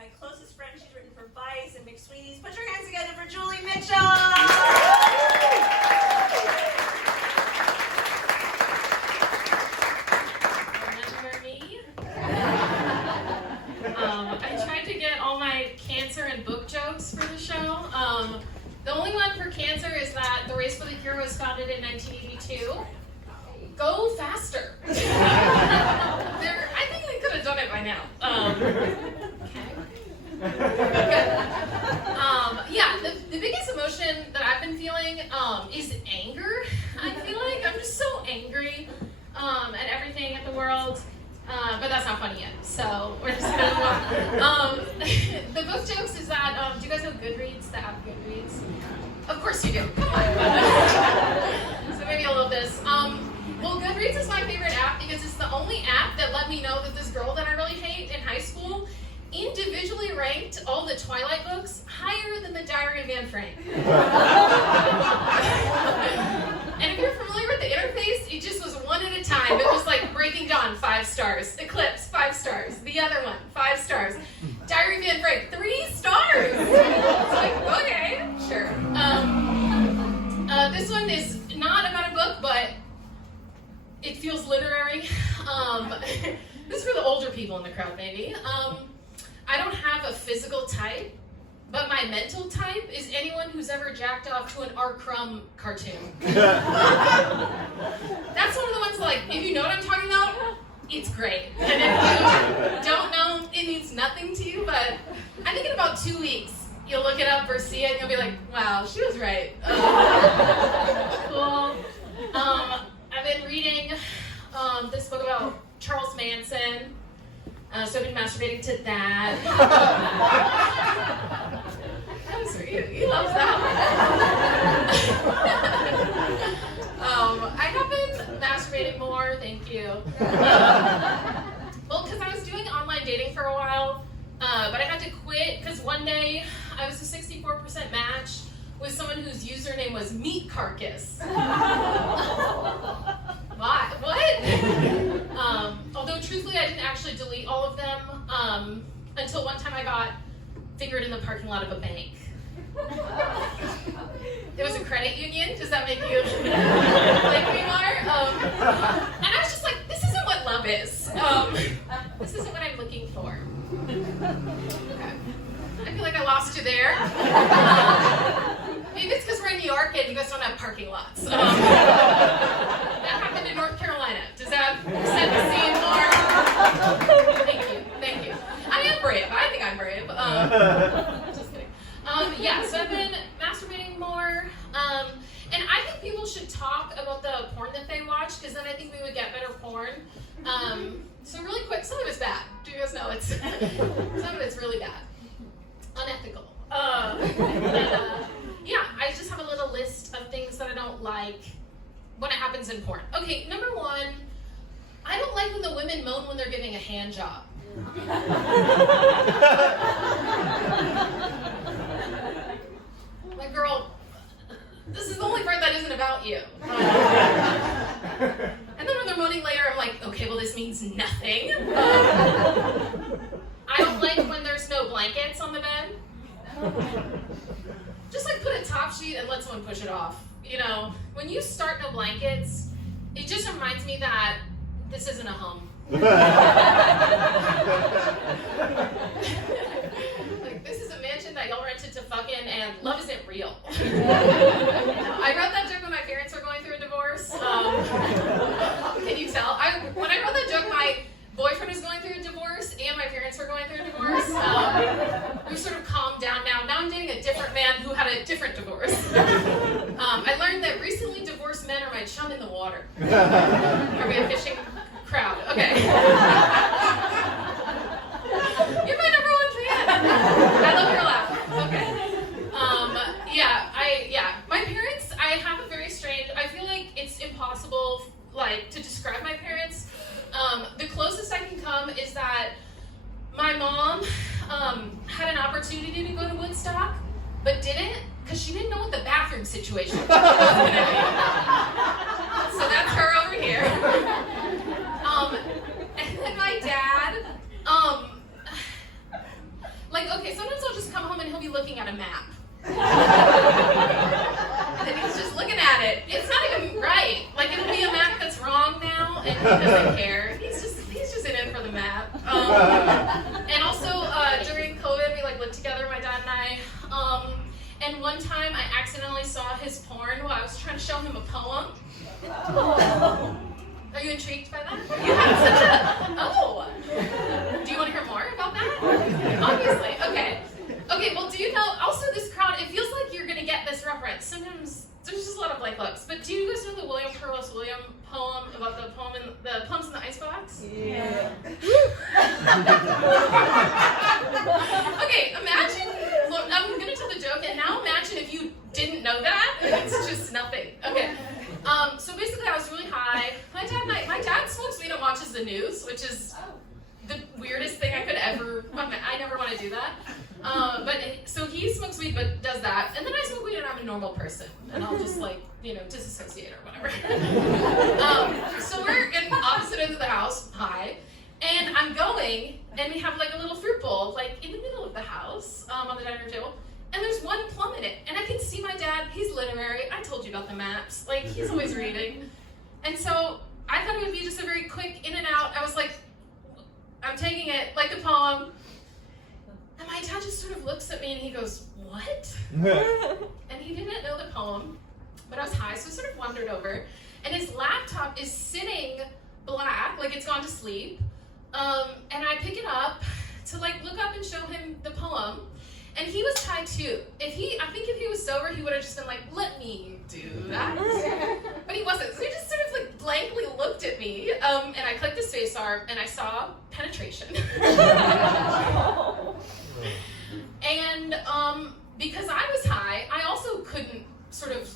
my closest friend. She's written for Vice and McSweeney's. Put your hands together for Julie Mitchell! Remember me? I tried to get all my cancer and book jokes for the show. The only one for cancer is that the Race for the Cure was founded in 1982. Go faster. I think they could have done it by now. The biggest emotion that I've been feeling is anger. I feel like I'm just so angry at everything, at the world. But that's not funny yet, so we're just gonna move on. The book jokes is that, do you guys know Goodreads, the app Goodreads? Of course you do, come on. So maybe a little this. Well, Goodreads is my favorite app because it's the only app that let me know that this girl that I really hate in high school individually ranked all the Twilight books higher than the Diary of Anne Frank. And if you're familiar with the interface, it just was one at a time. It was like Breaking Dawn, 5 stars. Eclipse, 5 stars. The other one, 5 stars. Diary of Anne Frank, 3 stars. It's like, okay, sure. This one is not about a book, but it feels literary. This is for the older people in the crowd, maybe. I don't have a physical type, but my mental type is anyone who's ever jacked off to an R. Crumb cartoon. That's one of the ones like, if you know what I'm talking about, it's great. And if you don't know, it means nothing to you, but I think in about 2 weeks, you'll look it up or see it and you'll be like, wow, she was right. Cool. I've been reading this book about Charles Manson. So I've been masturbating to that. That was sweet. He loves that one. I have been masturbating more, thank you. Well, because I was doing online dating for a while, but I had to quit because one day I was a 64% match with someone whose username was Meat Carcass. What? Although truthfully, I didn't actually delete all of them until one time I got fingered in the parking lot of a bank. It was a credit union. Does that make you like me more? And I was just like, this isn't what love is. This isn't what I'm looking for. Okay. I feel like I lost you there. Maybe it's because we're in New York and you guys don't have parking lots. That happened in North Carolina. Does that set the scene more? Thank you. I am brave. I think I'm brave. Just kidding. So I've been masturbating more. And I think people should talk about the porn that they watch, because then I think we would get better porn. So really quick, some of it's bad. Do you guys know some of it's really bad. Unethical. I just have a little list of things that I don't like when it happens in porn. Okay, number 1, I don't like when the women moan when they're giving a hand job. Like, girl, this is the only part that isn't about you. And then when they're moaning later, I'm like, okay, well, this means nothing. I don't like when there's no blankets on the bed. Just like put a top sheet and let someone push it off. You know, when you start no blankets, it just reminds me that this isn't a home. Like, this is a mansion that y'all rented to fuck in, and love isn't real. I wrote that joke when my parents were going through a divorce. Can you tell? When I wrote that joke, my boyfriend was going through a divorce and my parents were going through a divorce. We've sort of calmed down now. Now I'm dating a different man who had a different divorce. I learned that recently divorced men are my chum in the water. Are we a fishing crowd? Okay. You're my #1 fan. I love your laugh. Okay. My parents, I have a very strange, I feel like it's impossible to describe my parents. The closest I can come is that my mom had an opportunity to go to Woodstock, but didn't, because she didn't know what the bathroom situation was going to be. So that's her over here. And then my dad, a map. And he's just looking at it. It's not even right. Like, it'll be a map that's wrong now, and he doesn't care. He's just in it for the map. And also, during COVID, we lived together, my dad and I. And one time, I accidentally saw his porn while I was trying to show him a poem. Oh. Are you intrigued by that? You have such a... Oh. Do you want to hear more about that? Obviously. Okay. Okay, well, do you know, also this crowd, it feels like you're going to get this reference. Sometimes there's just a lot of looks. But do you guys know the William Carlos Williams poem about the plums in the icebox? Yeah. Okay, imagine, look, I'm going to tell the joke, and now imagine if you didn't know that, and it's just nothing. Okay. So basically, I was really high. My dad smokes weed and watches the news, which is the weirdest thing I could ever. I never want to do that. So he smokes weed, but does that, and then I smoke weed, and I'm a normal person, and I'll just disassociate or whatever. So we're in opposite ends of the house, high, and I'm going, and we have a little fruit bowl, in the middle of the house, on the dining room table. And there's one plum in it. And I can see my dad, he's literary. I told you about the maps. He's always reading. And so I thought it would be just a very quick in and out. I was I'm taking it like a poem. And my dad just sort of looks at me and he goes, "What?" And he didn't know the poem, but I was high, so I sort of wandered over. And his laptop is sitting black, it's gone to sleep. And I pick it up to look up and show him the poem. And he was high too. I think if he was sober, he would have just been "Let me do that." But he wasn't. So he just sort of blankly looked at me. And I clicked the spacebar and I saw penetration. And because I was high, I also couldn't sort of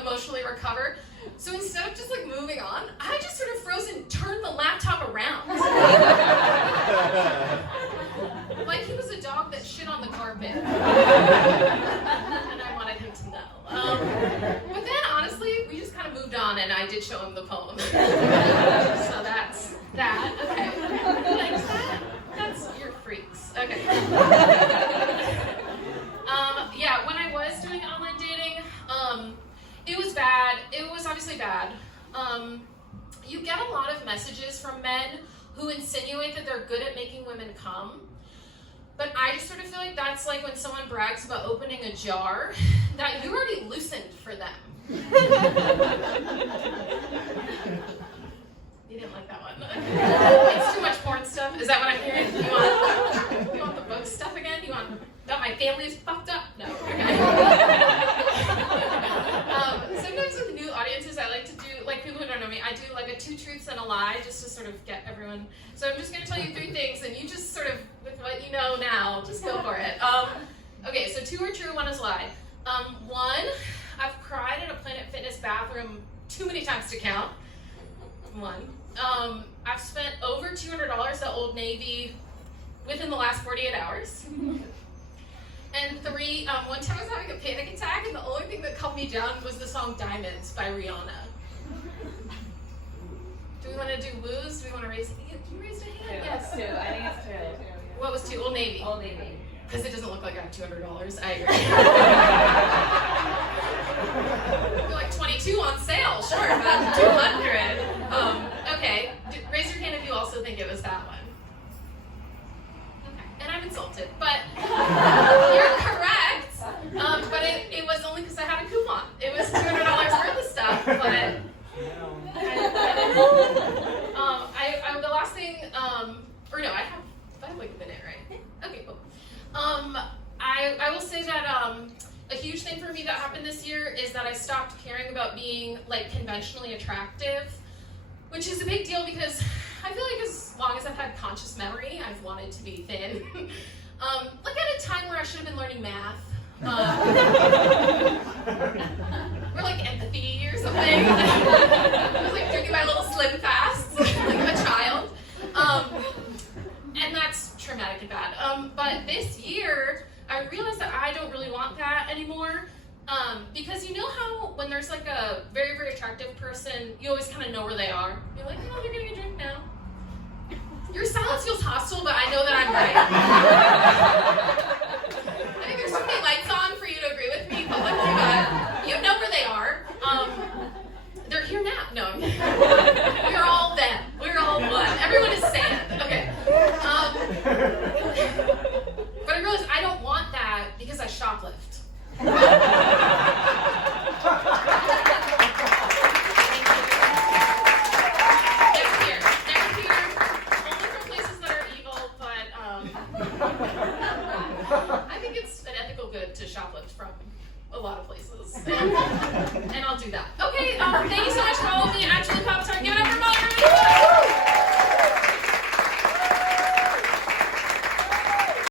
emotionally recover. So instead of just moving on, I just sort of froze and turned the laptop around. He was a dog that shit on the carpet. And I wanted him to know. But then, honestly, we just kind of moved on, and I did show him the poem. So that's that. Okay. Thanks, that. That's your freaks. Okay. Yeah, when I was doing online dating, it was bad. It was obviously bad. You get a lot of messages from men who insinuate that they're good at making women come. But I just sort of feel like that's when someone brags about opening a jar that you already loosened for them. You didn't like that one. It's too much porn stuff. Is that what I'm hearing? You want the book stuff again? You want that my family's fucked up? No. Okay. Sometimes with new audiences, I like to do, people who don't know me, I do a 2 truths and a lie just to sort of get everyone. So I'm just going to tell you 3 things, and you just sort of, with what you know now, just go for it. Okay, so 2 are true, 1 is a lie. 1, I've cried in a Planet Fitness bathroom too many times to count. 1. I've spent over $200 at Old Navy within the last 48 hours. And 3, one time I was having a panic attack, and the only thing that calmed me down was the song Diamonds by Rihanna. Do we want to do woos? Do we want to raise? You raised a hand? Yes. 2. I think it's 2. What was 2? Old Navy. Old Navy. Because it doesn't look like I have $200. I agree. 22 on sale, sure, but 200. Okay. Raise your hand if you also think it was that one. Okay. And I'm insulted, but you're correct. But it was only because I had a coupon. It was $200 worth of stuff, but. The last thing, or no, I have a minute, right? Okay, cool. I will say that a huge thing for me that happened this year is that I stopped caring about being conventionally attractive, which is a big deal because I feel as long as I've had conscious memory, I've wanted to be thin. At a time where I should have been learning math. Or empathy or something. I was drinking my little slim fasts, like a child. And that's traumatic and bad. But this year, I realized that I don't really want that anymore. Because you know how when there's a very, very attractive person, you always kind of know where they are. You're like, oh, they're getting a drink now. Your silence feels hostile, but I know that I'm right. I think there's too many lights on. quote from a lot of places. And I'll do that. Okay, thank you so much for all of the actually Pop-Tart. Give it up for Molly.